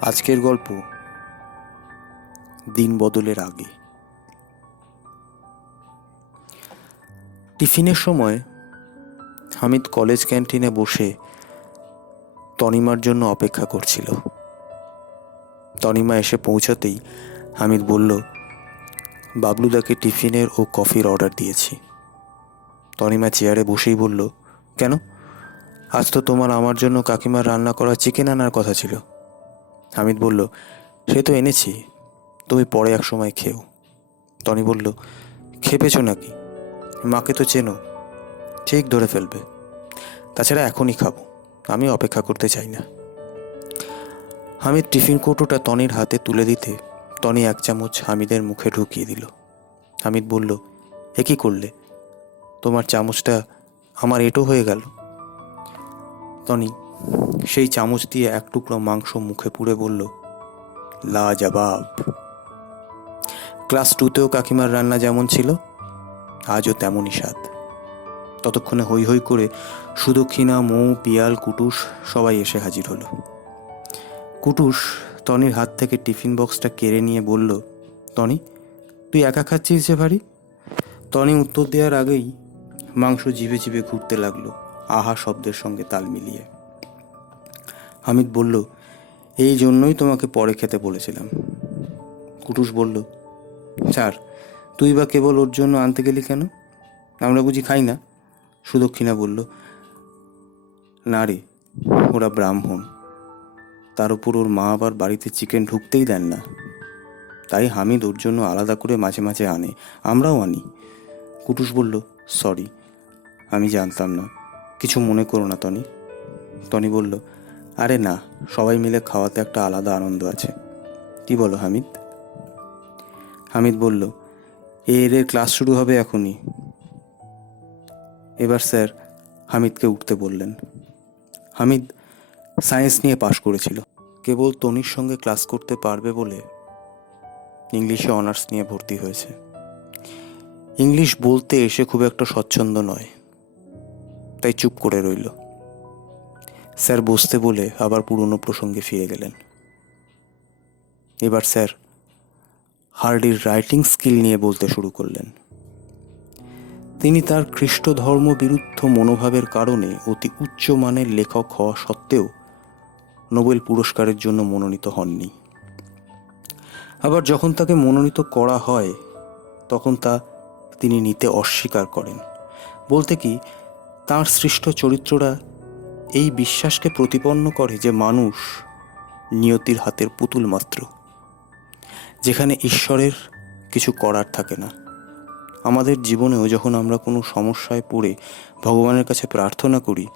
আজকের গল্প দিন বদলের আগে। টিফিনের সময় হামিদ কলেজ ক্যান্টিনে বসে তনিমার জন্য অপেক্ষা করছিল। তনিমা এসে পৌঁছাতেই হামিদ বলল, বাবলুদাকে টিফিনের ও কফির অর্ডার দিয়েছি। তনিমা চেয়ারে বসেই বলল, কেন? আজ তো তোমার আমার জন্য কাকিমার রান্না করা চিকেন আনার কথা ছিল। হামিদ বলল, সে তো এনেছি, তুমি পরে এক সময় খেও। টনি বলল, খেপেছো নাকি? মাকে তো চেনো, ঠিক ধরে ফেলবে। তাছাড়া এখনই খাবো, আমি অপেক্ষা করতে চাই না। হামিদ টিফিন কৌটোটা টনির হাতে তুলে দিতে টনি এক চামচ হামিদের মুখে ঢুকিয়ে দিল। হামিদ বলল, এ কী করলে? তোমার চামচটা আমার এঁটো হয়ে গেল। টনি সেই চামচ দিয়ে এক টুকরো মাংস মুখে পুরে বলল, লাজবাব। ক্লাস 2তেও কাকিমার রান্না যেমন ছিল, আজও তেমনই স্বাদ। ততক্ষণে হৈ হৈ করে সুদক্ষিণা, মৌ, পিয়াল, কুটুস সবাই এসে হাজির হলো। কুটুস টনির হাত থেকে টিফিন বক্সটা কেড়ে নিয়ে বলল, টনি, তুই একা খাচ্ছিস যে ভারী? টনি উত্তর দেওয়ার আগেই মাংস জিভে জিভে ঘুরতে লাগলো, আহা শব্দের সঙ্গে তাল মিলিয়ে। হামিদ বলল, এই জন্যই তোমাকে পরে খেতে বলেছিলাম। কুটুস বলল, ছাড়, তুই বা কেবল ওর জন্য আনতে গেলি কেন? আমরা বুঝি খাই না? সুদক্ষিণা বলল, না রে, ওরা ব্রাহ্মণ, তার উপর ওর মা আবার বাড়িতে চিকেন ঢুকতেই দেন না। তাই হামিদ ওর জন্য আলাদা করে মাঝে মাঝে আনে, আমরাও আনি। কুটুস বলল, সরি, আমি জানতাম না, কিছু মনে করো না টনি। টনি বলল, আরে না, সবাই মিলে খাওয়াতে একটা আলাদা আনন্দ আছে। কি বলো হামিদ? হামিদ বলল, এর ক্লাস শুরু হবে এখনই। এবার স্যার হামিদকে উঠতে বললেন। হামিদ সায়েন্স নিয়ে পাশ করেছিল, কেবল টনির সঙ্গে ক্লাস করতে পারবে বলে ইংলিশে অনার্স নিয়ে ভর্তি হয়েছে। ইংলিশ বলতে এসে খুব একটা স্বচ্ছন্দ নয়, তাই চুপ করে রইল। স্যার বসতে বলে আবার পুরনো প্রসঙ্গে ফিরে গেলেন। এবার স্যার হার্ডির রাইটিং স্কিল নিয়ে বলতে শুরু করলেন। তিনি তার খ্রিস্ট ধর্ম বিরুদ্ধ মনোভাবের কারণে অতি উচ্চমানের লেখক হওয়া সত্ত্বেও নোবেল পুরস্কারের জন্য মনোনীত হননি। আবার যখন তাকে মনোনীত করা হয় তখন তা তিনি নিতে অস্বীকার করেন। বলতে কি, তাঁর সৃষ্ট চরিত্ররা এই বিশ্বাসকে প্রতিপন্ন করে যে মানুষ নিয়তির হাতের পুতুল মাত্র, যেখানে ঈশ্বরের কিছু করার থাকে না। আমাদের জীবনেও যখন আমরা কোনো সমস্যায় পড়ে ভগবানের কাছে প্রার্থনা করি,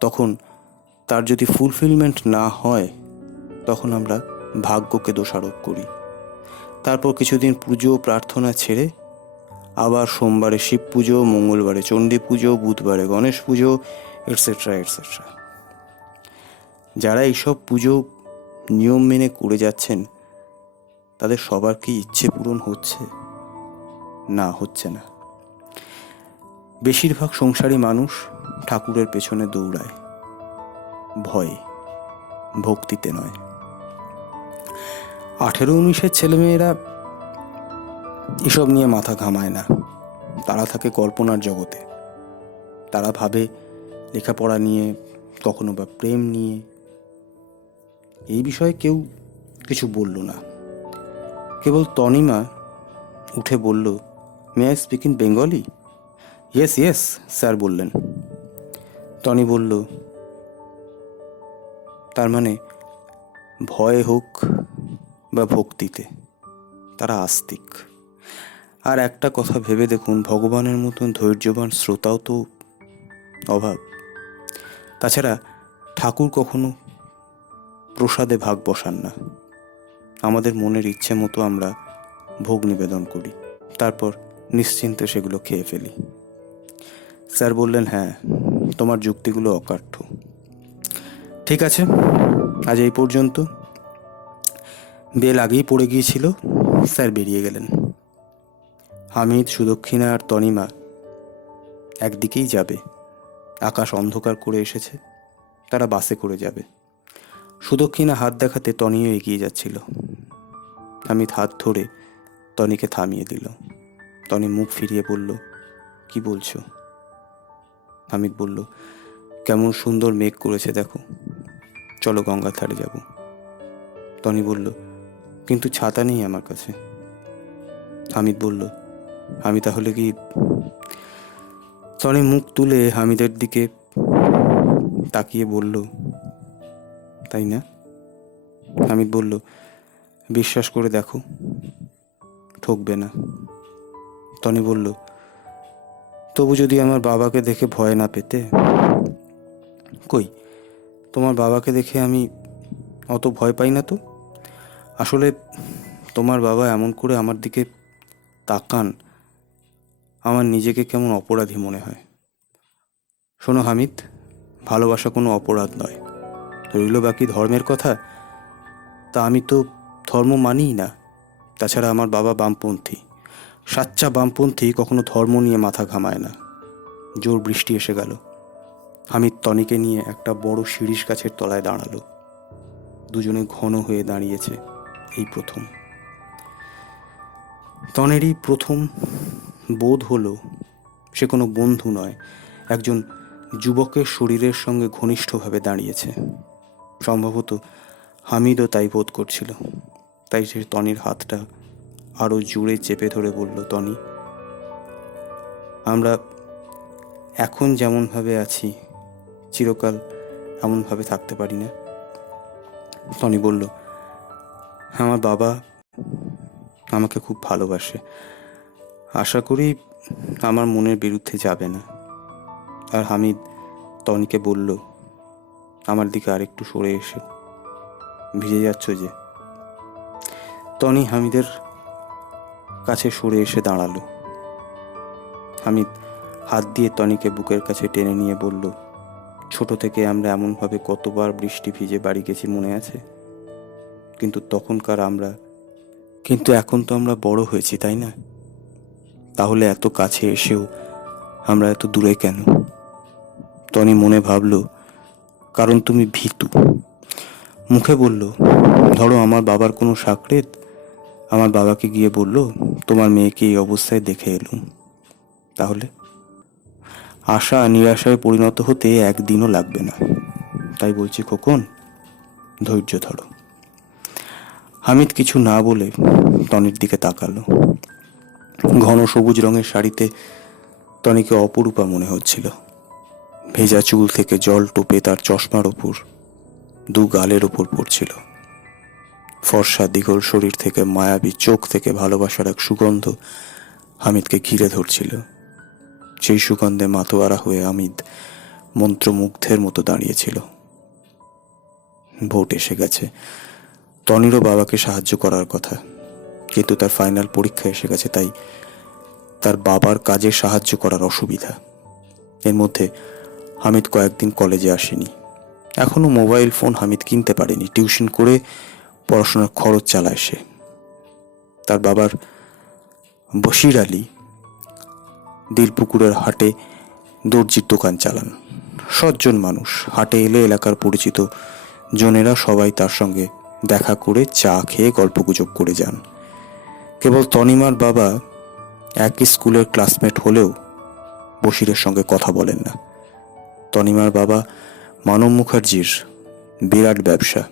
তখন তার যদি ফুলফিলমেন্ট না হয় তখন আমরা ভাগ্যকে দোষারোপ করি। তারপর কিছুদিন পুজো প্রার্থনা ছেড়ে আবার সোমবারে শিব পুজো, মঙ্গলবারে চণ্ডী পুজো, বুধবারে গণেশ পুজো, এটসেট্রা এটসেট্রা। যারা এইসব পুজো নিয়ম মেনে করে যাচ্ছেন তাদের সবার কি ইচ্ছে পূরণ হচ্ছে? না, হচ্ছে না। বেশিরভাগ সংসারী মানুষ ঠাকুরের পেছনে দৌড়ায় ভয়ে, ভক্তিতে নয়। 18-19 ছেলেমেয়েরা এসব নিয়ে মাথা ঘামায় না, তারা থাকে কল্পনার জগতে। তারা ভাবে লেখাপড়া নিয়ে, কখনো বা প্রেম নিয়ে। এই বিষয়ে কেউ কিছু বলল না, কেবল তনিমা উঠে বলল, may I speak in Bengali? Yes yes sir বললেন। টনি বলল, তার মানে ভয় হোক বা ভক্তিতে তারা আস্তিক। আর একটা কথা ভেবে দেখুন, ভগবানের মতন ধৈর্যবান শ্রোতাও তো অভাব। তাছাড়া ঠাকুর কখনো প্রসাদে ভাগ বসান না। আমাদের মনের ইচ্ছে মতো আমরা ভোগ নিবেদন করি, তারপর নিশ্চিন্তে সেগুলো খেয়ে ফেলি। স্যার বললেন, হ্যাঁ, তোমার যুক্তিগুলো অকাঠ্য। ঠিক আছে, আজ এই পর্যন্ত। বেল আগেই পড়ে গিয়েছিল, স্যার বেরিয়ে গেলেন। হামিদ, সুদক্ষিণা আর তনিমা একদিকেই যাবে। আকাশ অন্ধকার করে এসেছে, তারা বাসে করে যাবে। সুদক্ষিণা হাত দেখাতে টনিও এগিয়ে যাচ্ছিল। হামিদ হাত ধরে টনিকে থামিয়ে দিল। টনি মুখ ফিরিয়ে বলল, কি বলছো? হামিদ বলল, কেমন সুন্দর মেঘ করেছে দেখো, চলো গঙ্গার ধারে যাব। টনি বলল, কিন্তু ছাতা নেই আমার কাছে। হামিদ বলল, আমি তাহলে কি? টনি মুখ তুলে হামিদের দিকে তাকিয়ে বলল, তাই না? হামিদ বলল, বিশ্বাস করে দেখো, ঠকবে না। টনি বলল, তবু যদি আমার বাবাকে দেখে ভয় না পেতে? কই, তোমার বাবাকে দেখে আমি অত ভয় পাই না তো। আসলে তোমার বাবা এমন করে আমার দিকে তাকান, আমার নিজেকে কেমন অপরাধী মনে হয়। শোনো হামিদ, ভালোবাসা কোনো অপরাধ নয়। রইল বাকি ধর্মের কথা, তা আমি তো ধর্ম মানিই না। তাছাড়া আমার বাবা বামপন্থী। সাচ্চা বামপন্থী কখনো ধর্ম নিয়ে মাথা ঘামায় না। জোর বৃষ্টি এসে গেল। হামিদ টনিকে নিয়ে একটা বড় শিরীষ গাছের তলায় দাঁড়ালো। দুজনে ঘন হয়ে দাঁড়িয়েছে, এই প্রথম। টনেরই প্রথম বোধ হলো সে কোনো বন্ধু নয়, একজন যুবকের শরীরের সঙ্গে ঘনিষ্ঠভাবে দাঁড়িয়েছে। সম্ভবত হামিদও তাই বোধ করছিল। তাই সে টনির হাতটা আরও জোরে চেপে ধরে বলল, টনি, আমরা এখন যেমনভাবে আছি চিরকাল এমনভাবে থাকতে পারি না। টনি বলল, আমার বাবা আমাকে খুব ভালোবাসে, আশা করি আমার মনের বিরুদ্ধে যাবে না। আর হামিদ টনিকে বলল, আমার দিকে আরেকটু সরে এসে, ভিজে যাচ্ছ যে। টনি হামিদের কাছে সরে এসে দাঁড়ালো। হামিদ হাত দিয়ে টনিকে বুকের কাছে টেনে নিয়ে বলল, ছোট থেকে আমরা এমনভাবে কতবার বৃষ্টি ভিজে বাড়ি গেছি মনে আছে? কিন্তু এখন তো আমরা বড় হয়েছি, তাই না? তাহলে এত কাছে এসেও আমরা এত দূরে কেন? টনি মনে ভাবল, কারণ তুমি ভীতু। মুখে বলল, ধরো আমার বাবার কোনো সাকরেত আমার বাবাকে গিয়ে বলল, তোমার মেয়েকে এই অবস্থায় দেখে এলুম, তাহলে? আশা নিরাশায় পরিণত হতে একদিনও লাগবে না। তাই বলছি খোকন, ধৈর্য ধরো। হামিদ কিছু না বলে টনির দিকে তাকালো। ঘন সবুজ রঙের শাড়িতে টনিকে অপরূপা মনে হচ্ছিল। ভেজা চুল থেকে জল টোপে তার চশমার ওপর, দু গালের ওপর পড়ছিল। ফর্সা দিগল শরীর থেকে, মায়াবী চোখ থেকে ভালোবাসার এক সুগন্ধ হামিদকে ঘিরে ধরছিল। সেই সুগন্ধে মাতোয়ারা হয়ে হামিদ মন্ত্রমুগ্ধের মতো দাঁড়িয়েছিল। ভোট এসে গেছে। টনিরও বাবাকে সাহায্য করার কথা, কিন্তু তার ফাইনাল পরীক্ষা এসে গেছে, তাই তার বাবার কাজে সাহায্য করার অসুবিধা। এর মধ্যে হামিদ কয়েকদিন কলেজে আসেনি। এখনো মোবাইল ফোন হামিদ কিনতে পারেনি। টিউশন করে পড়াশোনার খরচ চালায় সে। তার বাবার বশির আলী দিলপুকুরের হাটে দর্জির দোকান চালান। সজ্জন মানুষ। হাটে এলে এলাকার পরিচিত জনেরা সবাই তার সঙ্গে দেখা করে চা খেয়ে গল্পগুজব করে যান। কেবল তনিমার বাবা একই স্কুলের ক্লাসমেট হলেও বশিরের সঙ্গে কথা বলেন না। তনিমার বাবা মানব মুখার্জির বিরাট ব্যবসা।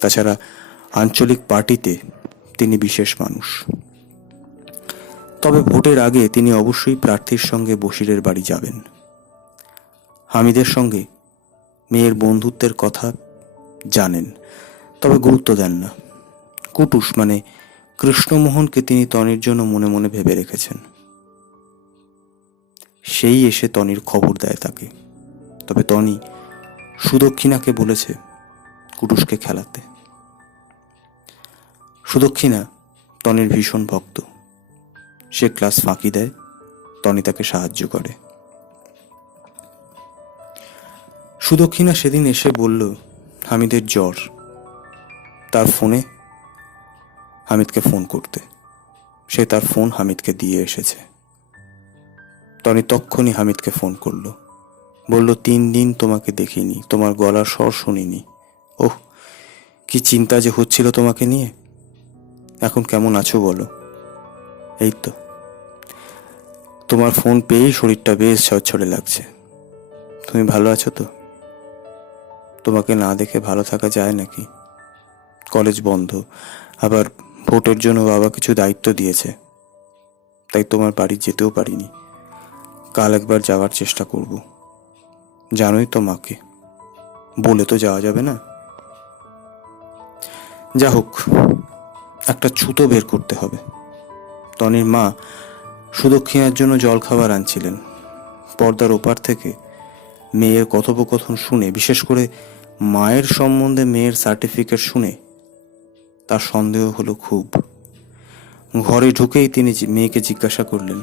তাছাড়া আঞ্চলিক পার্টিতে তিনি বিশেষ মানুষ। তবে ভোটের আগে তিনি অবশ্যই প্রার্থীর সঙ্গে বশিরের বাড়ি যাবেন। হামিদের সঙ্গে মেয়ের বন্ধুত্বের কথা জানেন, তবে গুরুত্ব দেন না। কুটুস মানে কৃষ্ণমোহনকে তিনি টনির জন্য মনে মনে ভেবে রেখেছেন। সেই এসে টনির খবর দেয় তাকে। তবে টনি সুদক্ষিণাকে বলেছে কুটুসকে খেলাতে। সুদক্ষিণা টনির ভীষণ ভক্ত। সে ক্লাস ফাঁকি দেয়, টনি তাকে সাহায্য করে। সুদক্ষিণা সেদিন এসে বলল হামিদের জ্বর, তার ফোনে হামিদকে ফোন করতে। সে তার ফোন হামিদকে দিয়ে এসেছে। টনি তক্ষুনি হামিদকে ফোন করলো। বলল, 3 দিন তোমাকে দেখিনি, তোমার গলার স্বর শুনিনি। ওহ, কি চিন্তা যে হচ্ছিল তোমাকে নিয়ে। এখন কেমন আছো বলো? এই তো, তোমার ফোন পেয়েই শরীরটা বেশ ঝরঝরে লাগছে। তুমি ভালো আছো তো? তোমাকে না দেখে ভালো থাকা যায় নাকি? কলেজ বন্ধ, আবার ভোটের জন্য বাবা কিছু দায়িত্ব দিয়েছে, তাই তোমার বাড়ি যেতেও পারিনি। কাল একবার যাওয়ার চেষ্টা করব। জানোই তো মাকে, বলে তো যাওয়া যাবে না। যা হোক, একটা ছুতো বের করতে হবে। টনির মা সুদক্ষিণার জন্য জলখাবার আনছিলেন। পর্দার ওপার থেকে মেয়ের কথোপকথন শুনে, বিশেষ করে মায়ের সম্বন্ধে মেয়ের সার্টিফিকেট শুনে তার সন্দেহ হলো খুব। ঘরে ঢুকেই তিনি মেয়েকে জিজ্ঞাসা করলেন,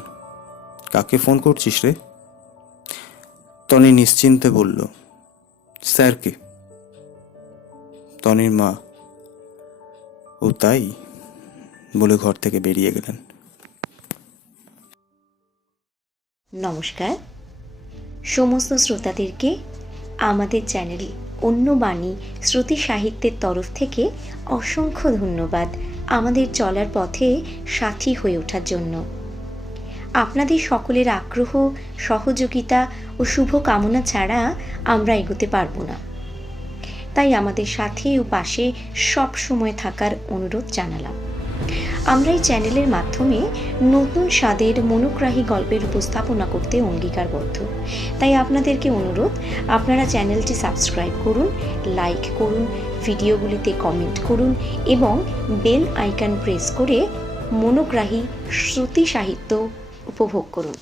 কাকে ফোন করছিস রে? টনি নিশ্চিন্তে বলল, স্যারকে। টনির মা, ও তাই বলে ঘর থেকে বেরিয়ে গেলেন। নমস্কার সমস্ত শ্রোতাদেরকে আমাদের চ্যানেল অন্য বাণী শ্রুতি সাহিত্যের তরফ থেকে অসংখ্য ধন্যবাদ আমাদের চলার পথে সাথী হয়ে ওঠার জন্য। আপনাদের সকলের আগ্রহ, সহযোগিতা ও শুভ কামনা ছাড়া আমরা এগোতে পারবো না। তাই আমাদের সাথে ও পাশে সব সময় থাকার অনুরোধ জানালাম। আমরা এই চ্যানেলের মাধ্যমে নতুন স্বাদের মনোগ্রাহী গল্পের উপস্থাপনা করতে অঙ্গীকারবদ্ধ। তাই আপনাদেরকে অনুরোধ, আপনারা চ্যানেলটি সাবস্ক্রাইব করুন, লাইক করুন, ভিডিওগুলিতে কমেন্ট করুন এবং বেল আইকন প্রেস করে মনোগ্রাহী শ্রুতি সাহিত্য উপভোগ করুন।